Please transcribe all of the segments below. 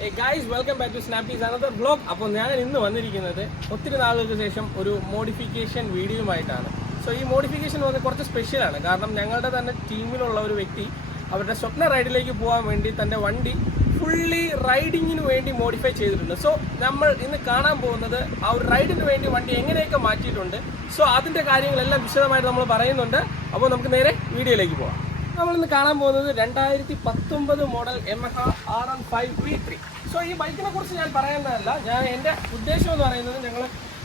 Hey guys, welcome back to Snappy's another vlog. അപ്പോൾ ഞാൻ ഇന്ന് വന്നിരിക്കുന്നത് ഒത്തിരി നാളുകൾക്ക് ശേഷം ഒരു മോഡിഫിക്കേഷൻ വീഡിയോയുമായിട്ടാണ്. സോ ഈ മോഡിഫിക്കേഷൻ വന്ന് കുറച്ച് സ്പെഷ്യലാണ്. കാരണം ഞങ്ങളുടെ തന്നെ ടീമിലുള്ള ഒരു വ്യക്തി അവരുടെ സ്വപ്ന റൈഡിലേക്ക് പോകാൻ വേണ്ടി തൻ്റെ വണ്ടി ഫുള്ളി റൈഡിങ്ങിന് വേണ്ടി മോഡിഫൈ ചെയ്തിട്ടുണ്ട്. സോ നമ്മൾ ഇന്ന് കാണാൻ പോകുന്നത് ആ ഒരു റൈഡിന് വേണ്ടി വണ്ടി എങ്ങനെയൊക്കെ മാറ്റിയിട്ടുണ്ട്. സോ അതിൻ്റെ കാര്യങ്ങളെല്ലാം വിശദമായിട്ട് നമ്മൾ പറയുന്നുണ്ട്. അപ്പോൾ നമുക്ക് നേരെ വീഡിയോയിലേക്ക് പോകാം. നമ്മളിന്ന് കാണാൻ പോകുന്നത് 2019 model Yamaha R15 V3. So ഈ ബൈക്കിനെ കുറിച്ച് ഞാൻ പറയുന്നതല്ല, എൻ്റെ ഉദ്ദേശം എന്ന് പറയുന്നത് ഞങ്ങൾ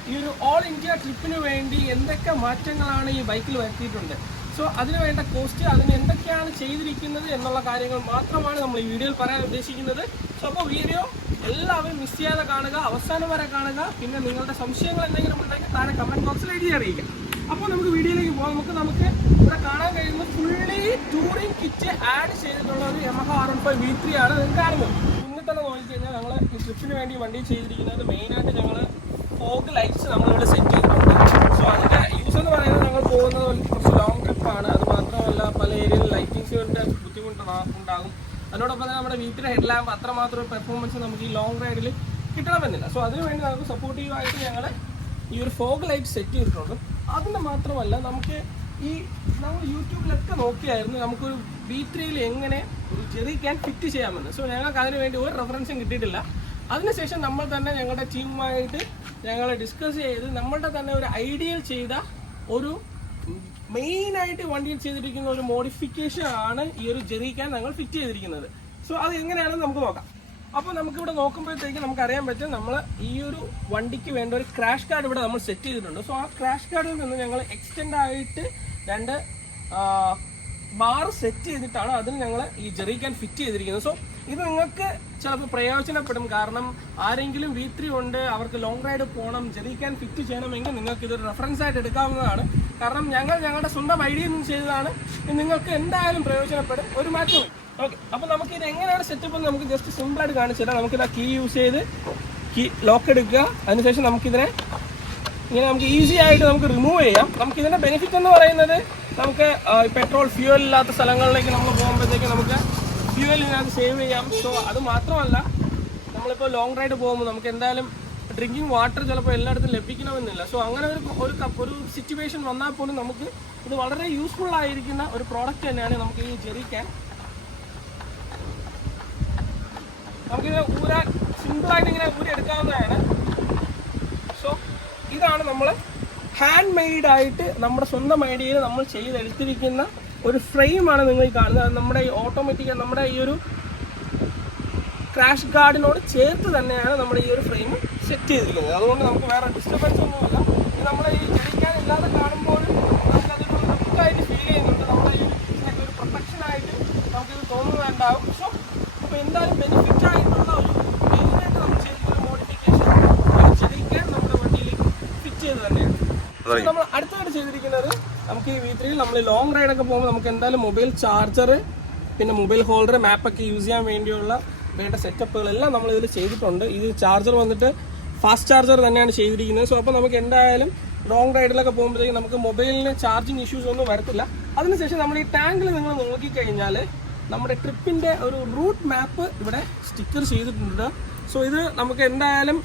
ഈ ഒരു ഓൾ ഇന്ത്യ ട്രിപ്പിന് വേണ്ടി എന്തൊക്കെ മാറ്റങ്ങളാണ് ഈ ബൈക്കിൽ വരുത്തിയിട്ടുണ്ട്, സോ അതിന് വേണ്ട കോസ്റ്റ്, അതിന് എന്തൊക്കെയാണ് ചെയ്തിരിക്കുന്നത് എന്നുള്ള കാര്യങ്ങൾ മാത്രമാണ് നമ്മൾ ഈ വീഡിയോയിൽ പറയാൻ ഉദ്ദേശിക്കുന്നത്. സോ അപ്പോൾ വീഡിയോ എല്ലാവരും മിസ് ചെയ്യാതെ കാണുക, അവസാനം വരെ കാണുക. പിന്നെ നിങ്ങളുടെ സംശയങ്ങൾ എന്തെങ്കിലും ഉണ്ടെങ്കിൽ താഴെ കമൻറ്റ് ബോക്സിൽ എഴുതി അറിയിക്കാം. അപ്പോൾ നമുക്ക് വീഡിയോയിലേക്ക് പോകാം. നമുക്ക് ഇവിടെ കാണാൻ കഴിയുന്ന ഫുള്ളി ടൂറിംഗ് കിറ്റ് ആഡ് ചെയ്തിട്ടുള്ള ഒരു Yamaha R15 V3 ആണ് നിങ്ങൾക്ക് കാണുന്നത്. ഇന്ന് തന്നെ നോക്കിക്കഴിഞ്ഞാൽ ഞങ്ങൾ ഈ ട്രിപ്പിന് വേണ്ടി വണ്ടി ചെയ്തിരിക്കുന്നത് മെയിനായിട്ട് ഞങ്ങൾ ഫോഗ് ലൈറ്റ്സ് നമ്മളിവിടെ സെറ്റ് ചെയ്തിട്ടുണ്ട്. സോ അതിൻ്റെ യൂസ് എന്ന് പറയുന്നത് ഞങ്ങൾ പോകുന്നത് കുറച്ച് ലോങ് ട്രിപ്പാണ്. അത് മാത്രമല്ല പല ഏരിയയിൽ ലൈറ്റിങ്സിൻ്റെ ബുദ്ധിമുട്ടുണ്ടാകും. അതിനോടൊപ്പം തന്നെ നമ്മുടെ വീട്ടിലെ ഹെഡ് ലാമ്പ് അത്രമാത്രം പെർഫോമൻസ് നമുക്ക് ഈ ലോങ് റൈഡിൽ കിട്ടണമെന്നില്ല. സോ അതിനുവേണ്ടി നമുക്ക് സപ്പോർട്ടീവായിട്ട് ഞങ്ങൾ ഈ ഒരു ഫോഗ് ലൈറ്റ് സെറ്റ് ചെയ്തിട്ടുണ്ട്. അതിന് മാത്രമല്ല നമ്മൾ യൂട്യൂബിലൊക്കെ നോക്കിയായിരുന്നു നമുക്കൊരു V3യിൽ എങ്ങനെ ഒരു ജെറി ക്യാൻ ഫിറ്റ് ചെയ്യാമെന്ന്. സോ ഞങ്ങൾക്ക് അതിന് വേണ്ടി ഒരു റെഫറൻസും കിട്ടിയിട്ടില്ല. അതിനുശേഷം നമ്മൾ തന്നെ ഞങ്ങളുടെ ടീമുമായിട്ട് ഞങ്ങൾ ഡിസ്കസ് ചെയ്ത് നമ്മളുടെ തന്നെ ഒരു ഐഡിയൽ ചെയ്ത ഒരു മെയിനായിട്ട് വണ്ടിയിൽ ചെയ്തിരിക്കുന്ന ഒരു മോഡിഫിക്കേഷൻ ആണ് ഈ ഒരു ജെറി ക്യാൻ ഞങ്ങൾ ഫിറ്റ് ചെയ്തിരിക്കുന്നത്. സോ അത് എങ്ങനെയാണെന്ന് നമുക്ക് നോക്കാം. അപ്പോൾ നമുക്കിവിടെ നോക്കുമ്പോഴത്തേക്ക് നമുക്കറിയാൻ പറ്റും നമ്മൾ ഈ ഒരു വണ്ടിക്ക് വേണ്ട ഒരു ക്രാഷ് കാർഡ് ഇവിടെ നമ്മൾ സെറ്റ് ചെയ്തിട്ടുണ്ട്. സോ ആ ക്രാഷ് കാർഡിൽ നിന്ന് ഞങ്ങൾ എക്സ്റ്റെൻഡ് ആയിട്ട് 2 ബാർ സെറ്റ് ചെയ്തിട്ടാണ് അതിന് ഞങ്ങൾ ഈ ജെറി ക്യാൻ ഫിറ്റ് ചെയ്തിരിക്കുന്നത്. സോ ഇത് നിങ്ങൾക്ക് ചിലപ്പോൾ പ്രയോജനപ്പെടും. കാരണം ആരെങ്കിലും V3 ഉണ്ട്, അവർക്ക് ലോങ് റൈഡ് പോകണം, ജെറി ക്യാൻ ഫിറ്റ് ചെയ്യണമെങ്കിൽ നിങ്ങൾക്ക് ഇതൊരു റെഫറൻസ് ആയിട്ട് എടുക്കാവുന്നതാണ്. കാരണം ഞങ്ങളുടെ സ്വന്തം ഐഡിയ നിന്ന് ചെയ്തതാണ്. നിങ്ങൾക്ക് എന്തായാലും പ്രയോജനപ്പെടും, ഒരു മാറ്റവും. ഓക്കെ, അപ്പോൾ നമുക്ക് ഇത് എങ്ങനെയാണ് സെറ്റപ്പ് എന്ന് നമുക്ക് ജസ്റ്റ് സിമ്പിളായിട്ട് കാണിച്ചു തരാം. നമുക്കിത് കീ യൂസ് ചെയ്ത് ലോക്ക് എടുക്കുക. അതിനുശേഷം നമുക്കിതിനെ ഇങ്ങനെ നമുക്ക് ഈസി ആയിട്ട് നമുക്ക് റിമൂവ് ചെയ്യാം. നമുക്കിതിൻ്റെ ബെനിഫിറ്റ് എന്ന് പറയുന്നത് നമുക്ക് പെട്രോൾ ഫ്യൂവൽ ഇല്ലാത്ത സ്ഥലങ്ങളിലേക്ക് നമ്മൾ പോകുമ്പോഴത്തേക്ക് നമുക്ക് ഫ്യൂവൽ ഇതിനകത്ത് സേവ് ചെയ്യാം. സോ അത് മാത്രമല്ല നമ്മളിപ്പോൾ ലോങ് റൈഡ് പോകുമ്പോൾ നമുക്ക് എന്തായാലും ഡ്രിങ്കിങ് വാട്ടർ ചിലപ്പോൾ എല്ലായിടത്തും ലഭിക്കണമെന്നില്ല. സോ അങ്ങനെ ഒരു സിറ്റുവേഷൻ വന്നാൽ പോലും നമുക്ക് ഇത് വളരെ യൂസ്ഫുൾ ആയിരിക്കുന്ന ഒരു പ്രോഡക്റ്റ് തന്നെയാണ് നമുക്ക് ഈ ജെറി ക്യാൻ. നമുക്കിത് ഊരാൻ സിമ്പിളായിട്ട് ഇങ്ങനെ ഊരി എടുക്കാവുന്നതാണ്. സോ ഇതാണ് നമ്മൾ ഹാൻഡ് മെയ്ഡായിട്ട് നമ്മുടെ സ്വന്തം ഐഡിയയിൽ നമ്മൾ ചെയ്തെടുത്തിരിക്കുന്ന ഒരു ഫ്രെയിമാണ് നിങ്ങൾ കാണുന്നത്. അത് നമ്മുടെ ഈ ഓട്ടോമാറ്റിക് നമ്മുടെ ഈ ഒരു ക്രാഷ് ഗാർഡിനോട് ചേർത്ത് തന്നെയാണ് നമ്മുടെ ഈ ഒരു ഫ്രെയിം സെറ്റ് ചെയ്തിരിക്കുന്നത്. അതുകൊണ്ട് നമുക്ക് വേറെ ഡിസ്റ്റർബൻസ് ഒന്നുമില്ല. ഇത് നമ്മളെ ഈ ജെറിക്കാൻ ഇല്ലാതെ കാണുമ്പോൾ നമുക്കതൊരു ലുക്കായിട്ട് ഫീൽ ചെയ്യുന്നുണ്ട്. നമ്മുടെ ഈ ഒരു പ്രൊട്ടക്ഷനായിട്ട് നമുക്കിത് തോന്നുന്നുണ്ടാവും. സോ അപ്പോൾ എന്തായാലും ബെനിഫിറ്റ് ആയിട്ടുള്ള ഒരു മെയിനായിട്ട് നമ്മൾ ചെയ്തിട്ടുള്ള മോഡിഫിക്കേഷൻ ജെറിക്കാൻ നമ്മുടെ വണ്ടിയിലേക്ക് ഫിറ്റ് ചെയ്ത് തന്നെയാണ്. നമ്മൾ അടുത്തായിട്ട് ചെയ്തിരിക്കുന്നത് നമുക്ക് ഈ V3യിൽ നമ്മൾ ലോങ് റൈഡൊക്കെ പോകുമ്പോൾ നമുക്ക് എന്തായാലും മൊബൈൽ ചാർജർ, പിന്നെ മൊബൈൽ ഹോൾഡർ, മാപ്പൊക്കെ യൂസ് ചെയ്യാൻ വേണ്ടിയുള്ള വേണ്ട സെറ്റപ്പുകളെല്ലാം നമ്മൾ ഇതിൽ ചെയ്തിട്ടുണ്ട്. ഇത് ചാർജർ വന്നിട്ട് ഫാസ്റ്റ് ചാർജർ തന്നെയാണ് ചെയ്തിരിക്കുന്നത്. സോ അപ്പോൾ നമുക്ക് എന്തായാലും ലോങ് റൈഡിലൊക്കെ പോകുമ്പോഴത്തേക്കും നമുക്ക് മൊബൈലിന് ചാർജിങ് ഇഷ്യൂസ് ഒന്നും വരത്തില്ല. അതിനുശേഷം നമ്മൾ ഈ ടാങ്കിൽ നിങ്ങൾ നോക്കിക്കഴിഞ്ഞാൽ നമ്മുടെ ട്രിപ്പിൻ്റെ ഒരു റൂട്ട് മാപ്പ് ഇവിടെ സ്റ്റിക്കർ ചെയ്തിട്ടുണ്ട്. സോ ഇത് നമുക്ക് എന്തായാലും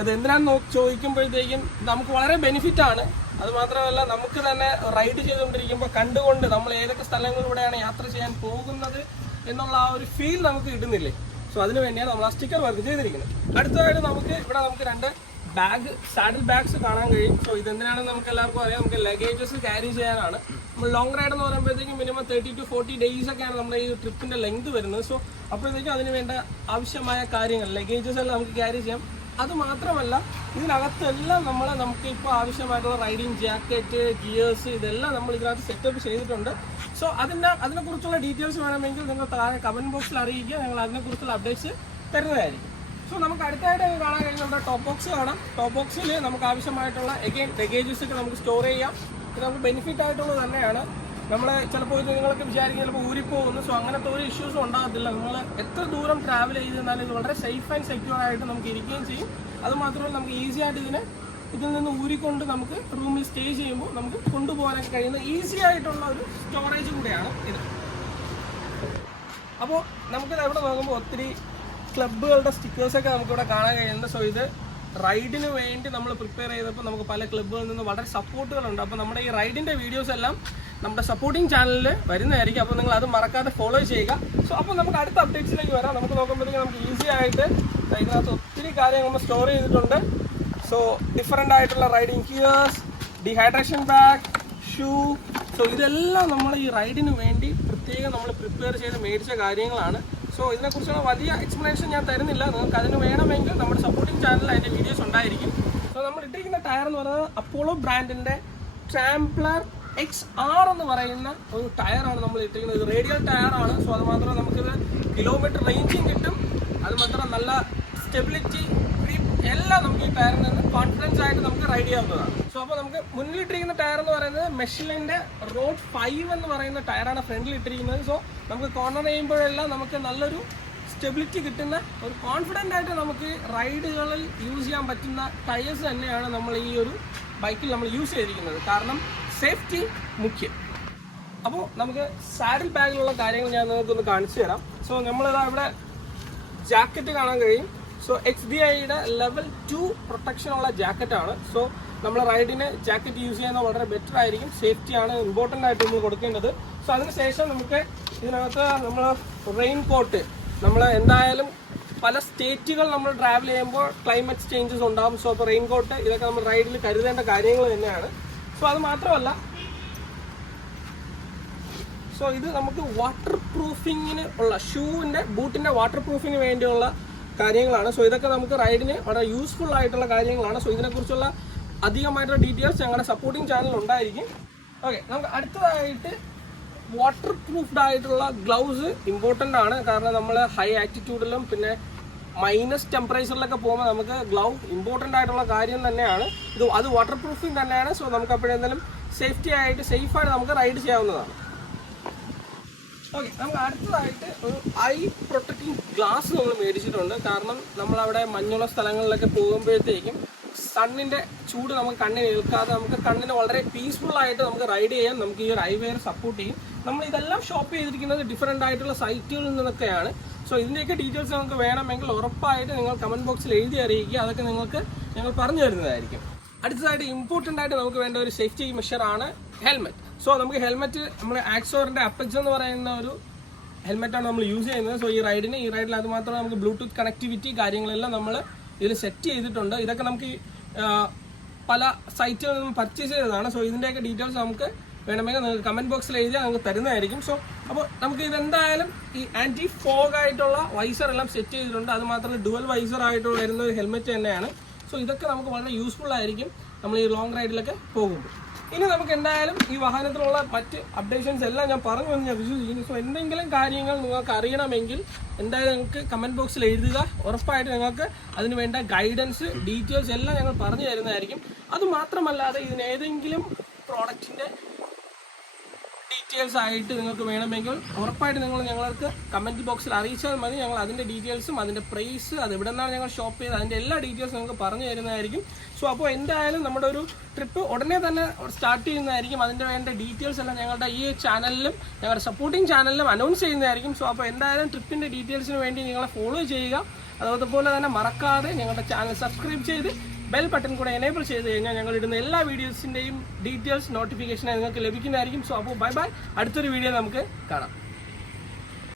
അത് എന്തിനാണെന്ന് ചോദിക്കുമ്പോഴത്തേക്കും നമുക്ക് വളരെ ബെനിഫിറ്റാണ്. അതുമാത്രമല്ല നമുക്ക് തന്നെ റൈഡ് ചെയ്തുകൊണ്ടിരിക്കുമ്പോൾ കണ്ടുകൊണ്ട് നമ്മൾ ഏതൊക്കെ സ്ഥലങ്ങളിലൂടെയാണ് യാത്ര ചെയ്യാൻ പോകുന്നത് എന്നുള്ള ആ ഒരു ഫീൽ നമുക്ക് കിട്ടുന്നില്ലേ. സോ അതിന് വേണ്ടിയാണ് നമ്മൾ ആ സ്റ്റിക്കർ വർക്ക് ചെയ്തിരിക്കുന്നത്. അടുത്തതായിട്ട് നമുക്ക് 2 ബാഗ്, സാഡിൽ ബാഗ്സ് കാണാൻ കഴിയും. സോ ഇതെന്തിനാണെന്ന് നമുക്ക് എല്ലാവർക്കും അറിയാം. നമുക്ക് ലഗേജസ് ക്യാരി ചെയ്യാനാണ്. നമ്മൾ ലോങ് റൈഡ് എന്ന് പറയുമ്പോഴത്തേക്കും മിനിമം 30 to 40 days ഒക്കെയാണ് നമ്മുടെ ഈ ട്രിപ്പിൻ്റെ ലെങ്ത് വരുന്നത്. സോ അപ്പോഴത്തേക്കും അതിന് വേണ്ട ആവശ്യമായ കാര്യങ്ങൾ ലഗേജസ് എല്ലാം നമുക്ക് ക്യാരി ചെയ്യാം. അത് മാത്രമല്ല ഇതിനകത്തെല്ലാം നമുക്ക് ഇപ്പോൾ ആവശ്യമായിട്ടുള്ള റൈഡിങ് ജാക്കറ്റ്, ഗിയേഴ്സ്, ഇതെല്ലാം നമ്മൾ ഇതിനകത്ത് സെറ്റപ്പ് ചെയ്തിട്ടുണ്ട്. സോ അതിനെക്കുറിച്ചുള്ള ഡീറ്റെയിൽസ് വേണമെങ്കിൽ നിങ്ങൾ താഴെ കമൻറ്റ് ബോക്സിൽ അറിയിക്കുക. ഞങ്ങൾ അതിനെക്കുറിച്ചുള്ള അപ്ഡേറ്റ്സ് തരുന്നതായിരിക്കും. സോ നമുക്ക് അടുത്തായിട്ട് കാണാൻ കഴിയുന്ന നമ്മുടെ ടോപ്പ് ബോക്സ് കാണാം. ടോപ്പ് ബോക്സിൽ നമുക്ക് ആവശ്യമായിട്ടുള്ള ലഗേജസ് ഒക്കെ നമുക്ക് സ്റ്റോർ ചെയ്യാം. ഇത് നമുക്ക് ബെനിഫിറ്റ് ആയിട്ടുള്ളത് തന്നെയാണ്. നമ്മൾ ചിലപ്പോൾ നിങ്ങൾക്ക് വിചാരിക്കും ചിലപ്പോൾ ഊരിപ്പോകുന്നു. സോ അങ്ങനത്തെ ഒരു ഇഷ്യൂസും ഉണ്ടാകത്തില്ല. നമ്മൾ എത്ര ദൂരം ട്രാവൽ ചെയ്തെന്നാലും ഇത് വളരെ സേഫ് ആൻഡ് സെക്യൂർ ആയിട്ട് നമുക്ക് ഇരിക്കുകയും ചെയ്യും. അതുമാത്രമല്ല നമുക്ക് ഈസി ആയിട്ട് ഇതിൽ നിന്ന് ഊരിക്കൊണ്ട് നമുക്ക് റൂമിൽ സ്റ്റേ ചെയ്യുമ്പോൾ നമുക്ക് കൊണ്ടുപോകാനൊക്കെ കഴിയുന്ന ഈസി ആയിട്ടുള്ള ഒരു സ്റ്റോറേജ് കൂടെയാണ് ഇത്. അപ്പോൾ നമുക്കിത് എവിടെ നോക്കുമ്പോൾ ഒത്തിരി ക്ലബ്ബുകളുടെ സ്റ്റിക്കേഴ്സൊക്കെ നമുക്കിവിടെ കാണാൻ കഴിയുന്നുണ്ട്. സോ ഇത് റൈഡിന് വേണ്ടി നമ്മൾ പ്രിപ്പയർ ചെയ്തപ്പോൾ നമുക്ക് പല ക്ലബ്ബുകളിൽ നിന്ന് വളരെ സപ്പോർട്ടുകളുണ്ട്. അപ്പോൾ നമ്മുടെ ഈ റൈഡിൻ്റെ വീഡിയോസ് എല്ലാം നമ്മുടെ സപ്പോർട്ടിങ് ചാനലിൽ വരുന്നതായിരിക്കും. അപ്പോൾ നിങ്ങൾ അത് മറക്കാതെ ഫോളോ ചെയ്യുക. സോ അപ്പോൾ നമുക്ക് അടുത്ത അപ്ഡേറ്റ്സിലേക്ക് വരാം. നമുക്ക് നോക്കുമ്പോഴത്തേക്കും നമുക്ക് ഈസി ആയിട്ട് ഇതിനകത്ത് ഒത്തിരി കാര്യങ്ങൾ നമ്മൾ സ്റ്റോർ ചെയ്തിട്ടുണ്ട്. സോ ഡിഫറെൻ്റ് ആയിട്ടുള്ള riding gears, dehydration bag, shoe. So ഇതെല്ലാം നമ്മൾ ഈ റൈഡിന് വേണ്ടി പ്രത്യേകം നമ്മൾ പ്രിപ്പയർ ചെയ്ത് മേടിച്ച കാര്യങ്ങളാണ്. സോ ഇതിനെക്കുറിച്ചുള്ള വലിയ എക്സ്പ്ലനേഷൻ ഞാൻ തരുന്നില്ല. നിങ്ങൾക്ക് അതിന് വേണമെങ്കിൽ നമ്മുടെ സപ്പോർട്ടിങ് ചാനലിൽ അതിൻ്റെ വീഡിയോസ് ഉണ്ടായിരിക്കും. സോ നമ്മൾ ഇട്ടിരിക്കുന്ന ടയർ എന്ന് പറയുന്നത് അപ്പോളോ ബ്രാൻഡിൻ്റെ ട്രാംപ്ലർ XR എന്ന് പറയുന്ന ഒരു ടയറാണ് നമ്മൾ ഇട്ടിരിക്കുന്നത്. ഇത് റേഡിയൽ ടയറാണ്. സോ അത് മാത്രമേ നമുക്കിത് കിലോമീറ്റർ റേഞ്ചും കിട്ടും, അത് മാത്രം നല്ല സ്റ്റെബിലിറ്റി എല്ലാം നമുക്ക് ഈ ടയറിൽ നിന്ന് കോൺഫിഡൻസ് ആയിട്ട് നമുക്ക് റൈഡ് ചെയ്യാവുന്നതാണ്. സോ അപ്പോൾ നമുക്ക് മുന്നിലിട്ടിരിക്കുന്ന ടയർ എന്ന് പറയുന്നത് മെഷിലിൻ്റെ റോഡ് 5 എന്ന് പറയുന്ന ടയറാണ് ഫ്രണ്ടിൽ ഇട്ടിരിക്കുന്നത്. സോ നമുക്ക് കോർണർ ചെയ്യുമ്പോഴെല്ലാം നമുക്ക് നല്ലൊരു സ്റ്റെബിലിറ്റി കിട്ടുന്ന ഒരു കോൺഫിഡൻ്റ് ആയിട്ട് നമുക്ക് റൈഡുകളിൽ യൂസ് ചെയ്യാൻ പറ്റുന്ന ടയേഴ്സ് തന്നെയാണ് നമ്മൾ ഈ ഒരു ബൈക്കിൽ നമ്മൾ യൂസ് ചെയ്തിരിക്കുന്നത്. കാരണം സേഫ്റ്റി മുഖ്യം. അപ്പോൾ നമുക്ക് സാഡിൽ ബാഗിലുള്ള കാര്യങ്ങൾ ഞാൻ നിങ്ങൾക്കൊന്ന് കാണിച്ചു തരാം. സോ നമ്മളിതാ ഇവിടെ ജാക്കറ്റ് കാണാൻ കഴിയും. സോ XBIയുടെ ലെവൽ 2 പ്രൊട്ടക്ഷൻ ഉള്ള ജാക്കറ്റാണ്. സോ നമ്മൾ റൈഡിന് ജാക്കറ്റ് യൂസ് ചെയ്യുന്നത് വളരെ ബെറ്റർ ആയിരിക്കും. സേഫ്റ്റിയാണ് ഇമ്പോർട്ടൻ്റ് ആയിട്ട് നമ്മൾ കൊടുക്കേണ്ടത്. സോ അതിനുശേഷം നമുക്ക് ഇതിനകത്ത് നമ്മൾ റെയിൻ കോട്ട്, നമ്മൾ എന്തായാലും പല സ്റ്റേറ്റുകൾ നമ്മൾ ട്രാവൽ ചെയ്യുമ്പോൾ ക്ലൈമറ്റ് ചേഞ്ചസ് ഉണ്ടാകും. സോ അപ്പോൾ റെയിൻ കോട്ട് ഇതൊക്കെ നമ്മൾ റൈഡിൽ കരുതേണ്ട കാര്യങ്ങൾ തന്നെയാണ്. സോ അത് മാത്രമല്ല, സോ ഇത് നമുക്ക് വാട്ടർ പ്രൂഫിങ്ങിന് ഉള്ള ഷൂവിൻ്റെ ബൂട്ടിൻ്റെ വാട്ടർ പ്രൂഫിങ്ങിന് വേണ്ടിയുള്ള കാര്യങ്ങളാണ്. സോ ഇതൊക്കെ നമുക്ക് റൈഡിന് വളരെ യൂസ്ഫുൾ ആയിട്ടുള്ള കാര്യങ്ങളാണ്. സോ ഇതിനെക്കുറിച്ചുള്ള അധികമായിട്ടുള്ള ഡീറ്റെയിൽസ് ഞങ്ങളുടെ സപ്പോർട്ടിങ് ചാനൽ ഉണ്ടായിരിക്കും. ഓക്കെ, നമുക്ക് അടുത്തതായിട്ട് വാട്ടർ പ്രൂഫ്ഡ് ആയിട്ടുള്ള ഗ്ലൗസ് ഇമ്പോർട്ടൻ്റ് ആണ്. കാരണം നമ്മൾ ഹൈ ആറ്റിറ്റ്യൂഡിലും പിന്നെ മൈനസ് ടെമ്പറേച്ചറിലൊക്കെ പോകുമ്പോൾ നമുക്ക് ഗ്ലൗ ഇമ്പോർട്ടൻ്റ് ആയിട്ടുള്ള കാര്യം തന്നെയാണ്. അത് വാട്ടർ പ്രൂഫിങ് തന്നെയാണ്. സോ നമുക്ക് അപ്പോഴെന്തായാലും സേഫായിട്ട് നമുക്ക് റൈഡ് ചെയ്യാവുന്നതാണ്. ഓക്കെ, നമുക്ക് അടുത്തതായിട്ട് ഒരു ഐ പ്രൊട്ടക്റ്റിംഗ് ഗ്ലാസ് നമ്മൾ മേടിച്ചിട്ടുണ്ട്. കാരണം നമ്മളവിടെ മഞ്ഞുള്ള സ്ഥലങ്ങളിലൊക്കെ പോകുമ്പോഴത്തേക്കും സണ്ണിൻ്റെ ചൂട് നമുക്ക് കണ്ണിന് ഏൽക്കാതെ നമുക്ക് കണ്ണിന് വളരെ പീസ്ഫുള്ളായിട്ട് നമുക്ക് റൈഡ് ചെയ്യാൻ നമുക്ക് ഈ ഒരു ഐ വെയർ സപ്പോർട്ട് ചെയ്യും. നമ്മൾ ഇതെല്ലാം ഷോപ്പ് ചെയ്തിരിക്കുന്നത് ഡിഫറെൻ്റ് ആയിട്ടുള്ള സൈറ്റുകളിൽ നിന്നൊക്കെയാണ്. സോ ഇതിൻ്റെയൊക്കെ ഡീറ്റെയിൽസ് നമുക്ക് വേണമെങ്കിൽ ഉറപ്പായിട്ട് നിങ്ങൾ കമൻറ്റ് ബോക്സിൽ എഴുതി അറിയിക്കുക. അതൊക്കെ ഞങ്ങൾ പറഞ്ഞു തരുന്നതായിരിക്കും. അടുത്തതായിട്ട് ഇമ്പോർട്ടൻ്റ് ആയിട്ട് നമുക്ക് വേണ്ട ഒരു സേഫ്റ്റി മെഷറാണ് ഹെൽമെറ്റ്. സോ നമുക്ക് ഹെൽമെറ്റ് നമ്മൾ ആക്സോറിൻ്റെ അപ്പെക്സ് എന്ന് പറയുന്ന ഒരു ഹെൽമെറ്റാണ് നമ്മൾ യൂസ് ചെയ്യുന്നത്. സോ ഈ റൈഡിൽ അത് മാത്രമേ നമുക്ക് ബ്ലൂടൂത്ത് കണക്ടിവിറ്റി കാര്യങ്ങളെല്ലാം നമ്മൾ ഇതിൽ സെറ്റ് ചെയ്തിട്ടുണ്ട്. ഇതൊക്കെ നമുക്ക് പല സൈറ്റുകളിൽ നിന്നും പർച്ചേസ് ചെയ്തതാണ്. സോ ഇതിൻ്റെയൊക്കെ ഡീറ്റെയിൽസ് നമുക്ക് വേണമെങ്കിൽ നിങ്ങൾക്ക് കമൻറ്റ് ബോക്സിൽ എഴുതിയാൽ നമുക്ക് തരുന്നതായിരിക്കും. സോ അപ്പോൾ നമുക്ക് ഇതെന്തായാലും ഈ ആൻറ്റി ഫോഗ് ആയിട്ടുള്ള വൈസർ എല്ലാം സെറ്റ് ചെയ്തിട്ടുണ്ട്. അത് മാത്രമല്ല ഡുവൽ വൈസർ ആയിട്ട് വരുന്ന ഒരു ഹെൽമെറ്റ് തന്നെയാണ്. സോ ഇതൊക്കെ നമുക്ക് വളരെ യൂസ്ഫുൾ ആയിരിക്കും നമ്മൾ ഈ ലോങ് റൈഡിലൊക്കെ പോകുമ്പോൾ. ഇനി നമുക്ക് എന്തായാലും ഈ വാഹനത്തിലുള്ള മറ്റ് അപ്ഡേഷൻസ് എല്ലാം ഞാൻ പറഞ്ഞു എന്ന് ഞാൻ വിശ്വസിക്കുന്നു. സോ എന്തെങ്കിലും കാര്യങ്ങൾ നിങ്ങൾക്ക് അറിയണമെങ്കിൽ എന്തായാലും നിങ്ങൾക്ക് കമൻറ്റ് ബോക്സിൽ എഴുതുക. ഉറപ്പായിട്ട് നിങ്ങൾക്ക് അതിന് വേണ്ട ഗൈഡൻസ് ഡീറ്റെയിൽസ് എല്ലാം ഞങ്ങൾ പറഞ്ഞു തരുന്നതായിരിക്കും. അതുമാത്രമല്ലാതെ ഇതിനേതെങ്കിലും പ്രോഡക്റ്റിൻ്റെ ഡീറ്റെയിൽസ് ആയിട്ട് നിങ്ങൾക്ക് വേണമെങ്കിൽ ഉറപ്പായിട്ട് നിങ്ങൾ ഞങ്ങൾക്ക് കമൻറ്റ് ബോക്സിൽ അറിയിച്ചാൽ മതി. ഞങ്ങൾ അതിൻ്റെ ഡീറ്റെയിൽസും അതിൻ്റെ പ്രൈസ് അത് എവിടെ നിന്നാണ് ഞങ്ങൾ ഷോപ്പ് ചെയ്ത് അതിൻ്റെ എല്ലാ ഡീറ്റെയിൽസും നിങ്ങൾക്ക് പറഞ്ഞു തരുന്നതായിരിക്കും. സോ അപ്പോൾ എന്തായാലും നമ്മുടെ ഒരു ട്രിപ്പ് ഉടനെ തന്നെ സ്റ്റാർട്ട് ചെയ്യുന്നതായിരിക്കും. അതിൻ്റെ വേണ്ട ഡീറ്റെയിൽസ് എല്ലാം ഞങ്ങളുടെ ഈ ചാനലിലും ഞങ്ങളുടെ സപ്പോർട്ടിങ് ചാനലിലും അനൗൺസ് ചെയ്യുന്നതായിരിക്കും. സോ അപ്പോൾ എന്തായാലും ട്രിപ്പിൻ്റെ ഡീറ്റെയിൽസിന് വേണ്ടി നിങ്ങളെ ഫോളോ ചെയ്യുക. അതുപോലെ തന്നെ മറക്കാതെ ഞങ്ങളുടെ ചാനൽ സബ്സ്ക്രൈബ് ചെയ്ത് ബെൽ ബട്ടൺ കൂടെ എനേബിൾ ചെയ്ത് കഴിഞ്ഞാൽ ഞങ്ങൾ ഇടുന്ന എല്ലാ വീഡിയോസിൻ്റെയും ഡീറ്റെയിൽസ് നോട്ടിഫിക്കേഷൻ നിങ്ങൾക്ക് ലഭിക്കുന്നതായിരിക്കും. സോ അപ്പോൾ ബൈ അടുത്തൊരു വീഡിയോ നമുക്ക് കാണാം.